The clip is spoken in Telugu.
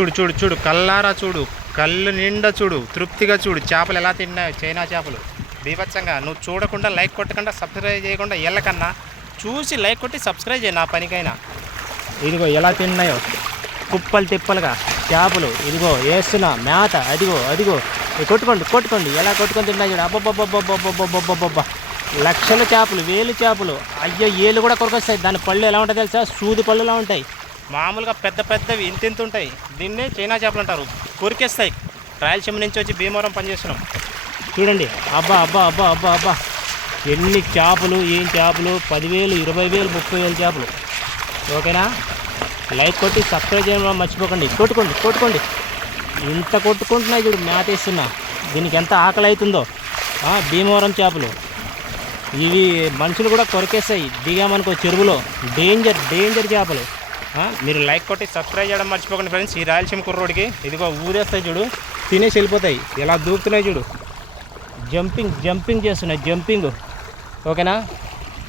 చూడు చూడు చూడు, కల్లారా చూడు, కళ్ళు నిండా చూడు, తృప్తిగా చూడు చేపలు ఎలా తిన్నాయో. చైనా చేపలు బీభత్సంగా. నువ్వు చూడకుండా లైక్ కొట్టకుండా సబ్స్క్రైబ్ చేయకుండా వెళ్ళకన్నా చూసి లైక్ కొట్టి సబ్స్క్రైబ్ చేయి నా పనికైనా. ఇదిగో ఎలా తిన్నాయో కుప్పలు తిప్పలుగా చేపలు. ఇదిగో వేస్తున్నా మేత. అదిగో అదిగో కొట్టుకోండి కొట్టుకోండి ఎలా కొట్టుకొని తిన్నాయి చూడు. అబ్బబ్బబ్బబ్బబ్బబ్బబ్బబ్బబ్బబ్బా, లక్షల చేపలు, వేలు చేపలు. అయ్యో ఏళ్ళు కూడా కొరకొస్తాయి. దాని పళ్ళు ఎలా ఉంటాయి తెలుసా? సూది పళ్ళులా ఉంటాయి. మామూలుగా పెద్ద పెద్దవి ఇంత ఉంటాయి. దీన్నే చైనా చేపలు అంటారు. కొరికేస్తాయి. రాయలసీమ నుంచి వచ్చి భీమవరం పనిచేస్తున్నాం. చూడండి అబ్బా అబ్బా అబ్బా అబ్బా అబ్బా, ఎన్ని చేపలు, ఏం చేపలు! 10,000, 20,000, 30,000 చేపలు. ఓకేనా? లైక్ కొట్టి సబ్స్క్రైబ్ చేయడం మర్చిపోకండి. కొట్టుకోండి కొట్టుకోండి. ఇంత కొట్టుకుంటున్నాయి చూడు, మేత వేస్తున్నా. దీనికి ఎంత ఆకలి అవుతుందో. భీమవరం చేపలు ఇవి మనుషులు కూడా కొరికేస్తాయి. దిగామనుకో చెరువులో. డేంజర్ డేంజర్ చేపలు. మీరు లైక్ కొట్టి సబ్స్క్రైబ్ చేయడం మర్చిపోకండి ఫ్రెండ్స్. ఈ రాయలసీమ కుర్రోడికి ఇదిగో ఊదేస్తాయి చూడు, తినేసి వెళ్ళిపోతాయి. ఎలా దూకుతున్నాయి చూడు, జంపింగ్ జంపింగ్ చేస్తున్నాయి, జంపింగ్. ఓకేనా?